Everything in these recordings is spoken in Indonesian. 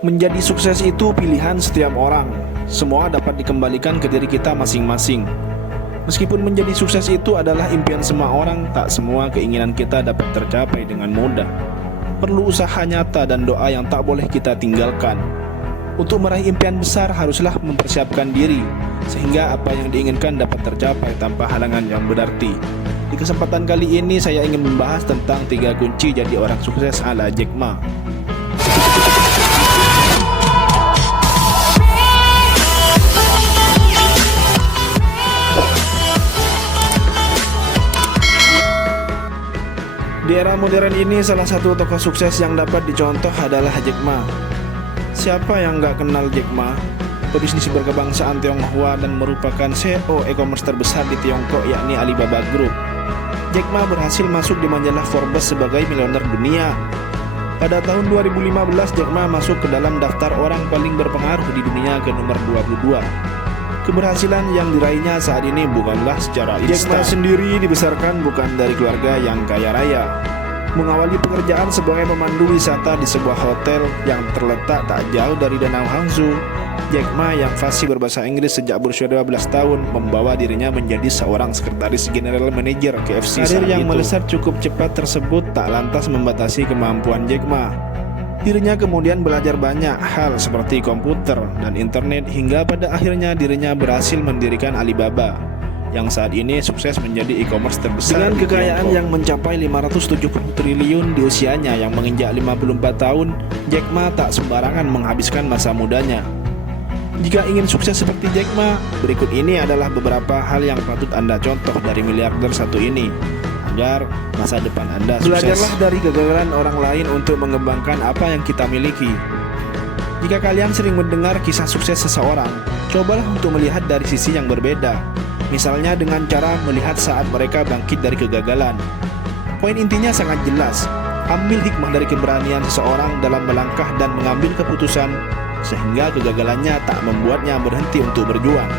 Menjadi sukses itu pilihan setiap orang. Semua dapat dikembalikan ke diri kita masing-masing. Meskipun menjadi sukses itu adalah impian semua orang, tak semua keinginan kita dapat tercapai dengan mudah. Perlu usaha nyata dan doa yang tak boleh kita tinggalkan. Untuk meraih impian besar haruslah mempersiapkan diri, sehingga apa yang diinginkan dapat tercapai tanpa halangan yang berarti. Di kesempatan kali ini saya ingin membahas tentang 3 kunci jadi orang sukses ala Jack Ma. Di era modern ini, salah satu tokoh sukses yang dapat dicontoh adalah Jack Ma. Siapa yang nggak kenal Jack Ma? Pebisnis berkebangsaan Tionghoa dan merupakan CEO e-commerce terbesar di Tiongkok, yakni Alibaba Group. Jack Ma berhasil masuk di majalah Forbes sebagai miliuner dunia. Pada tahun 2015, Jack Ma masuk ke dalam daftar orang paling berpengaruh di dunia ke nomor 22. Keberhasilan yang diraihnya saat ini bukanlah secara instan. Jack Ma sendiri dibesarkan bukan dari keluarga yang kaya raya. Mengawali pekerjaan sebagai pemandu wisata di sebuah hotel yang terletak tak jauh dari Danau Hangzhou, Jack Ma yang fasih berbahasa Inggris sejak berusia 12 tahun membawa dirinya menjadi seorang sekretaris general manager KFC. Karir yang melesat cukup cepat tersebut tak lantas membatasi kemampuan Jack Ma. Dirinya kemudian belajar banyak hal seperti komputer dan internet hingga pada akhirnya dirinya berhasil mendirikan Alibaba yang saat ini sukses menjadi e-commerce terbesar. Dengan kekayaan yang mencapai 570 triliun di usianya yang menginjak 54 tahun, Jack Ma tak sembarangan menghabiskan masa mudanya. Jika ingin sukses seperti Jack Ma, berikut ini adalah beberapa hal yang patut Anda contoh dari miliarder satu ini agar masa depan Anda sukses. Belajarlah dari kegagalan orang lain untuk mengembangkan apa yang kita miliki. Jika kalian sering mendengar kisah sukses seseorang, cobalah untuk melihat dari sisi yang berbeda. Misalnya dengan cara melihat saat mereka bangkit dari kegagalan. Poin intinya sangat jelas. Ambil hikmah dari keberanian seseorang dalam melangkah dan mengambil keputusan, sehingga kegagalannya tak membuatnya berhenti untuk berjuang.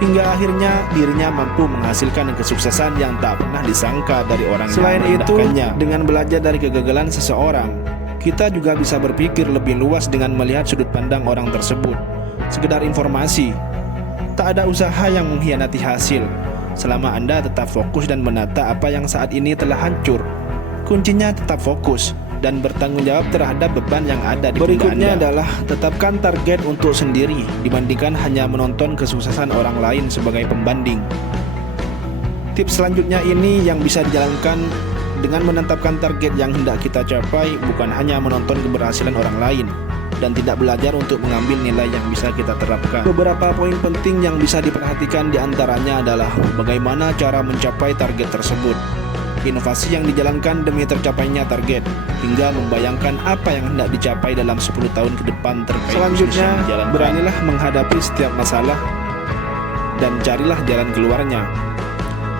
Hingga akhirnya dirinya mampu menghasilkan kesuksesan yang tak pernah disangka dari orang yang merendahkannya. Dengan belajar dari kegagalan seseorang, kita juga bisa berpikir lebih luas dengan melihat sudut pandang orang tersebut. Sekedar informasi, tak ada usaha yang mengkhianati hasil, selama Anda tetap fokus dan menata apa yang saat ini telah hancur. Kuncinya tetap fokus dan bertanggung jawab terhadap beban yang ada di pundak Anda. Berikutnya adalah tetapkan target untuk sendiri dibandingkan hanya menonton kesuksesan orang lain sebagai pembanding. Tips selanjutnya ini yang bisa dijalankan dengan menetapkan target yang hendak kita capai, bukan hanya menonton keberhasilan orang lain dan tidak belajar untuk mengambil nilai yang bisa kita terapkan. Beberapa poin penting yang bisa diperhatikan diantaranya adalah bagaimana cara mencapai target tersebut, inovasi yang dijalankan demi tercapainya target, hingga membayangkan apa yang hendak dicapai dalam 10 tahun ke depan terkait. Selanjutnya, beranilah menghadapi setiap masalah dan carilah jalan keluarnya.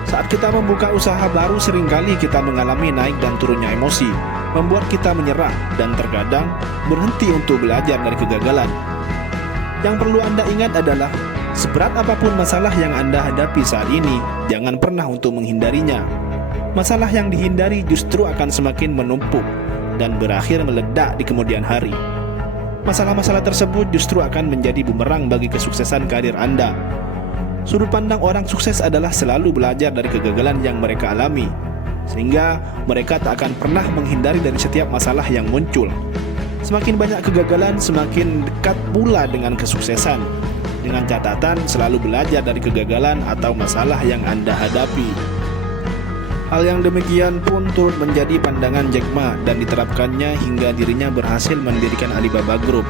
Saat kita membuka usaha baru, seringkali kita mengalami naik dan turunnya emosi, membuat kita menyerah dan terkadang berhenti untuk belajar dari kegagalan. Yang perlu Anda ingat adalah, seberat apapun masalah yang Anda hadapi saat ini, jangan pernah untuk menghindarinya. Masalah yang dihindari justru akan semakin menumpuk dan berakhir meledak di kemudian hari. Masalah-masalah tersebut justru akan menjadi bumerang bagi kesuksesan karir Anda. Sudut pandang orang sukses adalah selalu belajar dari kegagalan yang mereka alami, sehingga mereka tak akan pernah menghindari dari setiap masalah yang muncul. Semakin banyak kegagalan, semakin dekat pula dengan kesuksesan. Dengan catatan selalu belajar dari kegagalan atau masalah yang Anda hadapi. Hal yang demikian pun turut menjadi pandangan Jack Ma dan diterapkannya hingga dirinya berhasil mendirikan Alibaba Group,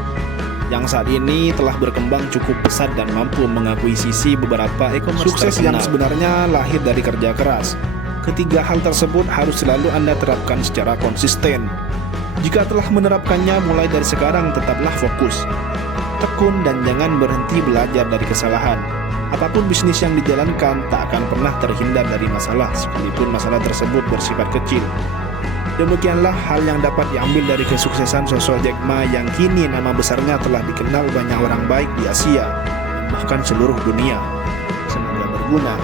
yang saat ini telah berkembang cukup pesat dan mampu mengakuisisi beberapa e-commerce sukses terkenal. Yang sebenarnya lahir dari kerja keras. Ketiga hal tersebut harus selalu Anda terapkan secara konsisten. Jika telah menerapkannya mulai dari sekarang, tetaplah fokus, tekun, dan jangan berhenti belajar dari kesalahan. Apapun bisnis yang dijalankan tak akan pernah terhindar dari masalah, sekalipun masalah tersebut bersifat kecil. Demikianlah hal yang dapat diambil dari kesuksesan sosok Jack Ma yang kini nama besarnya telah dikenal banyak orang baik di Asia, bahkan seluruh dunia. Semoga berguna.